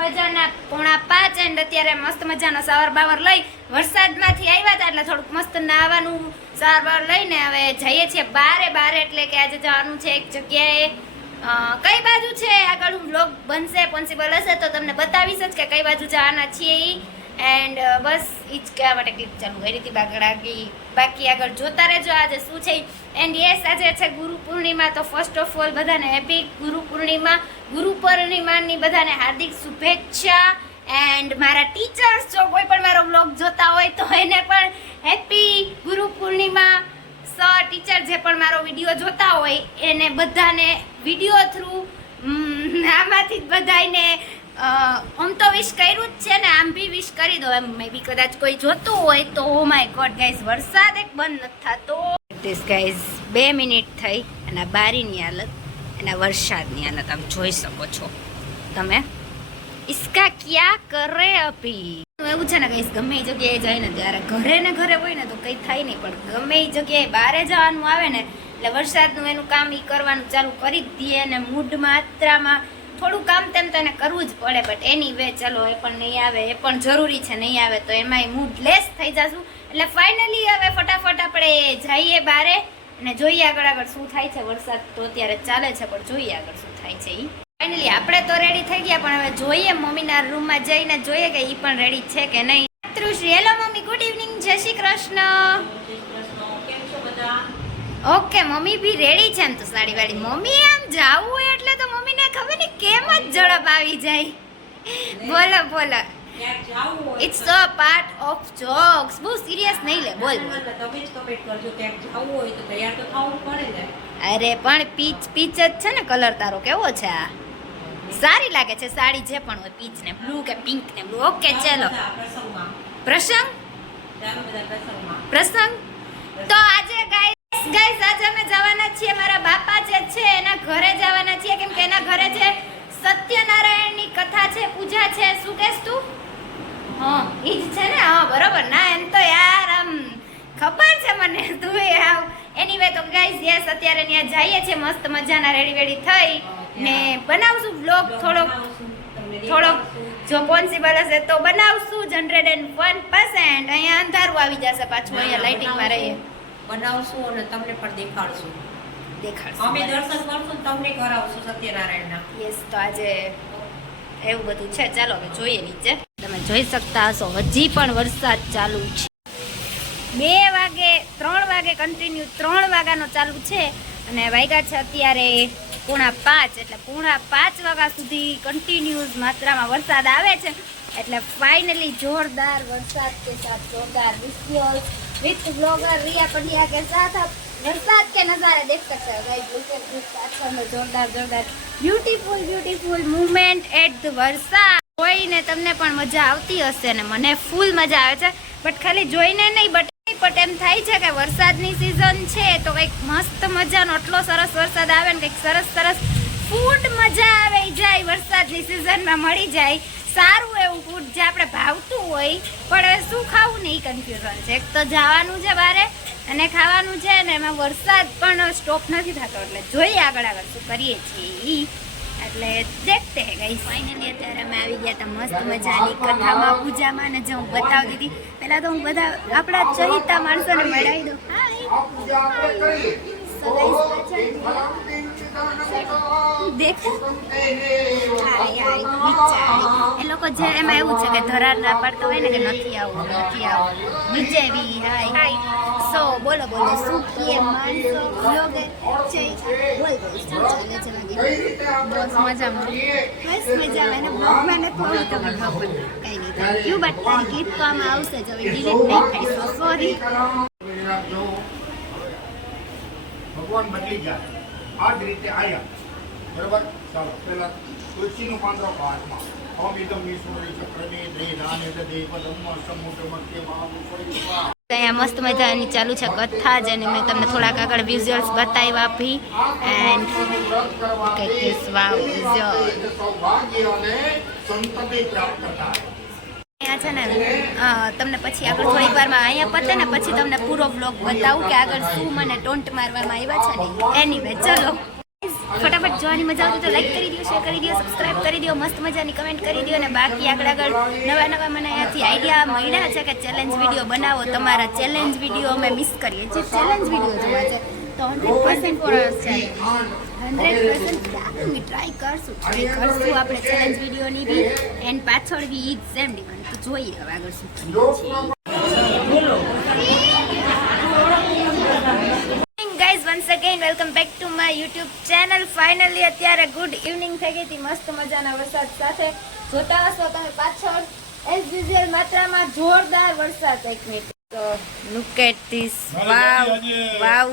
મજાના 4:30 એન્ડ અત્યારે મસ્ત મજાનો સાવર બાવર લઈ વરસાદમાંથી આવ્યા હતા એટલે થોડુંક મસ્ત નાવાનું સાવર બાવર લઈને હવે જઈએ છીએ બારે એટલે કે આજે જવાનું છે એક જગ્યાએ કઈ બાજુ છે આગળ હું બ્લોગ બનશે પોસિબલ હશે તો તમને બતાવીશ જ કે કઈ બાજુ જવાના છીએ એન્ડ બસ એ જ કહેવા માટે ક્લિપ ચાલુ કરી હતી બાકી આગળ જોતા રહેજો આજે શું છે એન્ડ યસ આજે છે ગુરુ પૂર્ણિમા તો ફર્સ્ટ ઓફ ઓલ બધાને હેપી ગુરુ પૂર્ણિમાની બધાને હાર્દિક શુભેચ્છા એન્ડ મારા ટીચર્સ જો કોઈ પણ મારો બ્લોગ જોતા હોય તો એને પણ happy Guru Purnima sir teacher જે પણ મારો વિડીયો જોતા હોય એને બધાને વિડીયો થ્રુ આમાંથી જ બધાને આમ તો વિશ કર્યું જ છે ને આમ બી વિશ કરી દો એમ મે બી કદાચ કોઈ જોતું હોય તો ઓ માય ગોડ ગાઈઝ વરસાદ એક બંધ નથી થતો ધીસ ગાઈઝ 2 મિનિટ થઈ અને બારીની હાલત અને વરસાદની હાલત આમ જોઈ શકો છો તમે ઇસકા ક્યા કરે અભી એવું છે ને ગાઈઝ ગમે એ જગ્યાએ જાય ને ત્યારે ઘરે હોય ને તો કંઈ થાય નહીં પણ ગમે એ જગ્યાએ બહારે જવાનું આવે ને એટલે વરસાદનું એનું કામ એ કરવાનું ચાલુ કરી જ દઈએ અને મૂડ માત્રામાં થોડું કામ તેમ તો એને કરવું જ પડે બટ એની વે ચલો એ પણ નહીં આવે એ પણ જરૂરી છે નહીં આવે તો એમાંય મૂડ લેસ થઈ જશું એટલે ફાઇનલી હવે ફટાફટ આપણે જઈએ બારે અને જોઈએ આગળ શું થાય છે વરસાદ તો અત્યારે ચાલે છે પણ જોઈએ આગળ શું થાય છે એ ફાઇનલી આપણે તો રેડી થઈ ગયા પણ હવે જોઈએ મમ્મીના રૂમમાં જઈને જોઈએ કે એ પણ રેડી છે કે નહીં માતૃશ્રી હેલો મમ્મી ગુડ ઇવનિંગ જય શ્રી કૃષ્ણ ઓકે મમ્મી બી રેડી છે એમ તો સાડી વાળી મમ્મી આમ જાવું હોય એટલે તો મમ્મીને ખબર નહીં કેમ જ ઝડપ આવી જાય બોલો it's a part of jokes બહુ સિરિયસ નહીં લે બોલ તમે જ કમેન્ટ કરજો કે જાવું હોય તો તૈયાર તો થવું પડે ને અરે પણ પીચ જ છે ને કલર તારો કેવો છે આ સારી લાગે છે સાડી જે પણ હોય પીચ ને બ્લુ કે પિંક ને બ્લુ ઓકે ચલો પ્રસંગ તો આજે ગાઈસ આજે અમે જવાના છીએ મારા બાપા જે છે એના ઘરે જવાના છીએ કેમ કે એના ઘરે જે સત્યનારાયણની કથા છે પૂજા છે શું કહેસ તું હા ઈ જ છે ને હા બરોબર ના એમ તો યાર આમ ખબર છે મને તું આવ એનીવે તો ગાઈસ યસ અત્યારે ત્યાં જઈએ છીએ મસ્ત મજાના રેડી થઈ ને બનાવશું બ્લોગ થોડોક જો પોસિબલ હશે તો બનાવશું 101% અહીંયા અંધારું આવી જશે પાછું અહીંયા લાઇટિંગમાં રહીએ બનાવશું અને તમને પણ દેખાડશું અમે દર્શન કરશું તમને કરાવશું સત્યનારાયણના યસ તો આજે એવું બધું છે ચાલો હવે જોઈએ નીચે તમે જોઈ શકતા હશો હજી પણ વરસાદ ચાલુ છે 2 વાગે 3 વાગે કન્ટિન્યુ 3 વાગ્યાનો ચાલુ છે અને વાગ્યા છે અત્યારે 4:45 એટલે 4:45 વાગ્યા સુધી કન્ટિન્યુઅસ માત્રામાં વરસાદ આવે છે એટલે ફાઇનલી જોરદાર વરસાદ કે સાથ જોરદાર વિઝ્યુઅલ્સ विथ ब्लॉगर रिया पंड्या के साथ आप बरसात के नज़ारे देख सकते हो गाइस अच्छा में जोरदार ब्यूटीफुल मूवमेंट एट द वरसाद જોઈને તમને પણ મજા આવતી હશે ને મને ફૂલ મજા આવે છે બટ ખાલી જોઈને નહીં બટ એમ થાય છે કે વરસાદની સિઝન છે તો કંઈક મસ્ત મજાનો એટલો સરસ વરસાદ આવે ને કંઈક સરસ ફૂડ મજા આવે જાય વરસાદની સિઝનમાં મળી જાય સારું એવું ફૂડ જે આપણે ભાવતું હોય પણ હવે શું ખાવું ને એ કન્ફ્યુઝન છે એક તો જવાનું છે બારે અને ખાવાનું છે ને એમાં વરસાદ પણ સ્ટોપ નથી થતો એટલે જોઈએ આગળ શું કરીએ છીએ એટલે દેખતે હે ગાઈસ ફાઇનલી અત્યારે અમે આવી ગયા હતા મસ્ત મજાની કથામાં પૂજામાં ને જે હું બતાવતી હતી પહેલાં તો હું બધા આપણા ચહિતા માણસોને મળાવી દઉં દેખ એ લોકો જે એમાં એવું છે કે ધરાર ના પાડતો હોય ને કે નથી આવું બીજે બી હાય સો બોલો શું કીએ માણસો લોગે છે બોલ શું ચાલે છે બસ મજામાં એને બ્લોગમાં નથી હોય તો મને ખબર કંઈ નહીં થેન્ક યુ બટ તારી ક્લિપ તો આમાં આવશે જ હવે ડિલીટ નહીં થાય સો સોરી ભગવાન બદલી જાય આ જ રીતે આવ્યા બરોબર ચાલો પહેલા તુલસીનું પાંદડો હાથમાં અહીંયા મસ્ત મજાની ચાલુ છે કથા જેને મેં તમને થોડાક આગળ વિઝ્યુઅલ્સ બતાવ્યા આપી એન્ડ અહીંયા છે ને તમને પછી આગળ થોડીક વારમાં અહીંયા પતે ને પછી તમને પૂરો બ્લોગ બતાવું કે આગળ શું મને ટોન્ટ મારવામાં આવ્યા છે ને એનીવે ચલો ફટાફટ જોવાની મજા આવતી તો લાઈક કરી દો, શેર કરી દો, સબસ્ક્રાઇબ કરી દો, મસ્ત મજાની કમેન્ટ કરી દો. અને બાકી આગળ નવા મને અહીંયાથી આઈડિયા મળ્યા છે કે ચેલેન્જ વિડીયો બનાવો. તમારા ચેલેન્જ વિડીયો અમે મિસ કરીએ છીએ. ચેલેન્જ વિડીયો જોવા છે તો 100% ફોર અવર્સ ચાલે 100% ટ્રાય કરશું આપણે ચેલેન્જ વિડીયોની બી. એન્ડ પાછળ બી ઈ સેમ ડિમાન્ડ તો જોઈએ હવે આગળ શું કરીએ છીએ. Guys once again welcome back to my YouTube channel. Finally અત્યારે ગુડ ઇવનિંગ થઈ ગઈ હતી મસ્ત મજાના વરસાદ સાથે. જોતા હશો તમે પાછળ એઝ યુઝ્યુઅલ માત્રામાં જોરદાર વરસાદ. એક મિનિટ તો look at this. Wow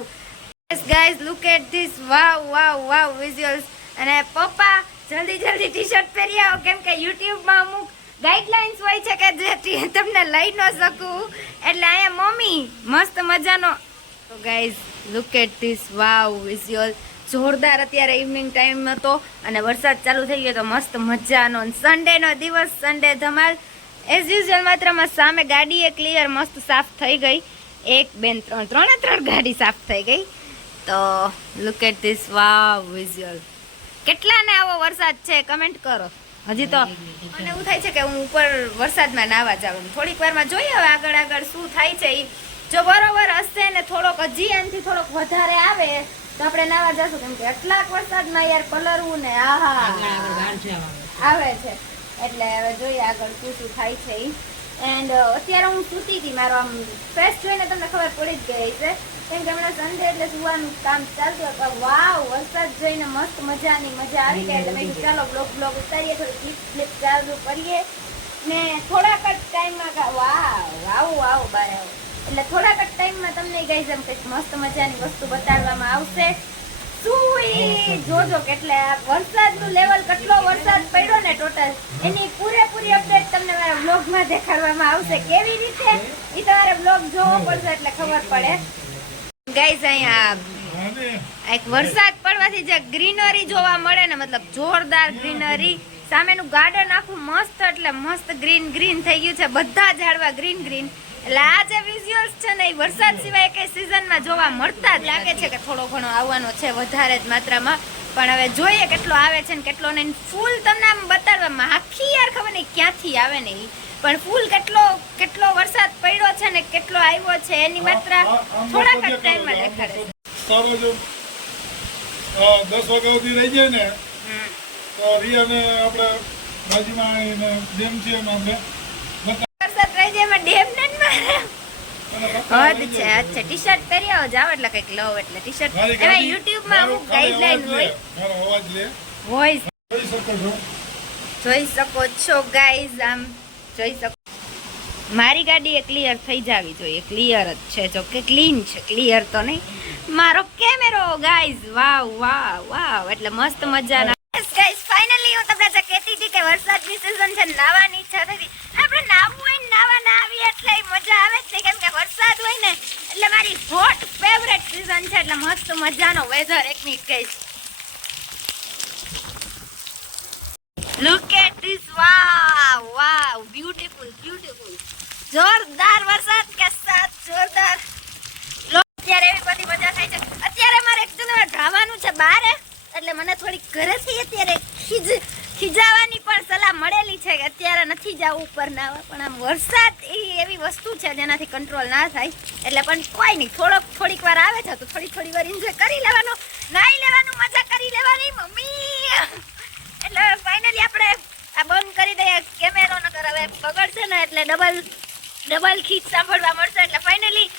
Yes guys, look at this. wow visuals. અને પપ્પા જલ્દી ટી-શર્ટ પહેરી આવો કેમ કે YouTube માં અમુક ગાઈડલાઇન્સ હોય છે કે જે તમને લઈ ન શકું એટલે અહીંયા મમ્મી મસ્ત મજાનો. તો guys look at this. Wow visual જોરદાર. અત્યારે ઇવનિંગ ટાઈમ હતો અને વરસાદ ચાલુ થઈ ગયો તો મસ્ત મજાનો. સન્ડે નો દિવસ, સન્ડે ધમાલ એઝ યુઝ્યુઅલ. માત્રમાં સામે ગાડી એ ક્લિયર મસ્ત સાફ થઈ ગઈ. 1 2 3 ગાડી સાફ થઈ ગઈ. તો look at this. Wow visual. કેટલાને આવો વરસાદ છે કમેન્ટ કરો. હજી તો મને એવું થાય છે કે હું ઉપર વરસાદમાં નાવા જાઉં. થોડીક વારમાં જોઈએ હવે આગળ શું થાય છે. જો બરોબર હશે ને થોડોક હજી એનાથી થોડોક વધારે આવે તો આપણે નાવા જશું કેમ કે આટલાક વરસાદમાં યાર પલરવું ને આહા આવે છે. એટલે હવે જોઈએ આગળ શું થાય છે. એન્ડ અત્યારે હું સૂતી હતી. મારો આમ ફેસ જોઈને તમને ખબર પડી જ ગઈ છે કેમ કે હમણાં સન્ડે એટલે સુવાનું કામ ચાલતું હતું. વાવ વરસાદ જોઈને મસ્ત મજાની મજા આવી ગઈ. એટલે મેં ચાલો બ્લોગ ઉતારીએ, થોડી ક્લિપ ચાલુ કરીએ ને થોડાક જ ટાઈમમાં વાવ બાય એટલે થોડાક જ ટાઈમમાં તમને ગાઈઝ એમ કંઈક મસ્ત મજાની વસ્તુ બતાડવામાં આવશે. શું જોજો કેટલે વરસાદનું લેવલ, કેટલો વરસાદ પડ્યો ને ટોટલ એની પૂરેપૂરી અપડેટ તમને મારા બ્લોગમાં દેખાડવામાં આવશે. કેવી રીતે એ તમારે બ્લોગ જોવો પડશે એટલે ખબર પડે. ગાઈઝ અહીંયા એક વરસાદ પડવાથી જે ગ્રીનરી જોવા મળે ને મતલબ જોરદાર ગ્રીનરી. સામેનું ગાર્ડન આખું મસ્ત એટલે મસ્ત ગ્રીન થઈ ગયું છે. બધા ઝાડવા ગ્રીન. એટલે આ જે વિઝ્યુઅલ્સ છે ને એ વરસાદ સિવાય કઈ સિઝનમાં જોવા મળતા જ લાગે છે કે થોડો ઘણો આવવાનો છે વધારે જ માત્રામાં. પણ હવે જોઈએ કેટલો આવે છે ને કેટલો નહીં. ફૂલ તમને આમ બતાડવામાં આખી યાર ખબર નહીં ક્યાંથી આવે ને પણ ફૂલ કેટલો વરસાદ પડ્યો છે ને કેટલો આવ્યો છે એની માત્રા થોડાક જ ટાઈમમાં દેખાડે છે. 10 વાગ્યા સુધી રહી જાય ને તો રિયાને આપણે બાજુમાં ડેમ છે એમાં આપણે વરસાદ રહી જાય એમાં ડેમ ને હદ છે. અચ્છા ટી-શર્ટ પહેરી આવો જાવ એટલે કંઈક લવ એટલે ટી-શર્ટ એમાં YouTube માં અમુક ગાઈડલાઈન હોય. મારો અવાજ લે વોઇસ જોઈ શકો છો. જોઈ શકો છો ગાઈઝ. આમ જોઈ શકો મારી ગાડી એ ક્લિયર થઈ જાવી જોઈએ. ક્લિયર જ છે, જો કે ક્લીન છે, ક્લિયર તો નહીં. મારો કેમેરો ગાઈઝ વાવ એટલે મસ્ત મજાના. ગાઈઝ ફાઇનલી હું તમને જે કહેતી હતી કે વરસાદની સિઝન છે, નાવાની ઈચ્છા થઈ. આપણે નાવું હોય ને નાવા ના આવીએ એટલે મજા આવે જ નહીં કેમ કે વરસાદ હોય ને એટલે મારી હોટ ફેવરેટ સિઝન છે. એટલે મસ્ત મજાનો વેધર. એક minute guys look at this. Wow beautiful જોરદાર વરસાદ કે સાથ જોરદાર. અત્યારે એવી બધી મજા થાય છે. અત્યારે મારે એકચ્યુઅલી જવાનું છે બહાર એટલે મને થોડી ઘરેથી અત્યારે ખીજાવાની પણ સલાહ મળેલી છે કે અત્યારે નથી જવું ઉપર નાવા. પણ આમ વરસાદ એવી વસ્તુ છે જેનાથી કંટ્રોલ ના થાય એટલે પણ કોઈ નહીં. થોડીક વાર આવે છે તો થોડી વાર એન્જોય કરી લેવાનો, નાઈ લેવાનું, મજા કરી લેવાની મમ્મી. એટલે ફાઇનલી આપણે આ બંધ કરી દઈએ કેમેરો નકર હવે બગડશે ને એટલે ડબલ ખીચ સાંભળવા મળશે. એટલે ફાઇનલી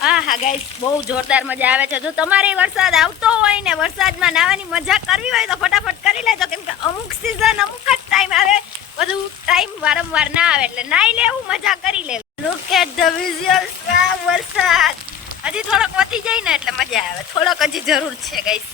હા ગાઈસ બહુ જોરદાર મજા આવે છે. જો તમારે વરસાદ આવતો હોય ને વરસાદમાં નાવાની મજા કરવી હોય તો ફટાફટ કરી લેજો કેમ કે અમુક સિઝન અમુક જ ટાઈમ આવે, બધું ટાઈમ વારંવાર ના આવે. એટલે નાઈ લેવું, મજા કરી લેવું. Look at the visuals. વરસાદ હજી થોડોક વધી જાય ને એટલે મજા આવે. થોડોક હજી જરૂર છે ગાઈસ.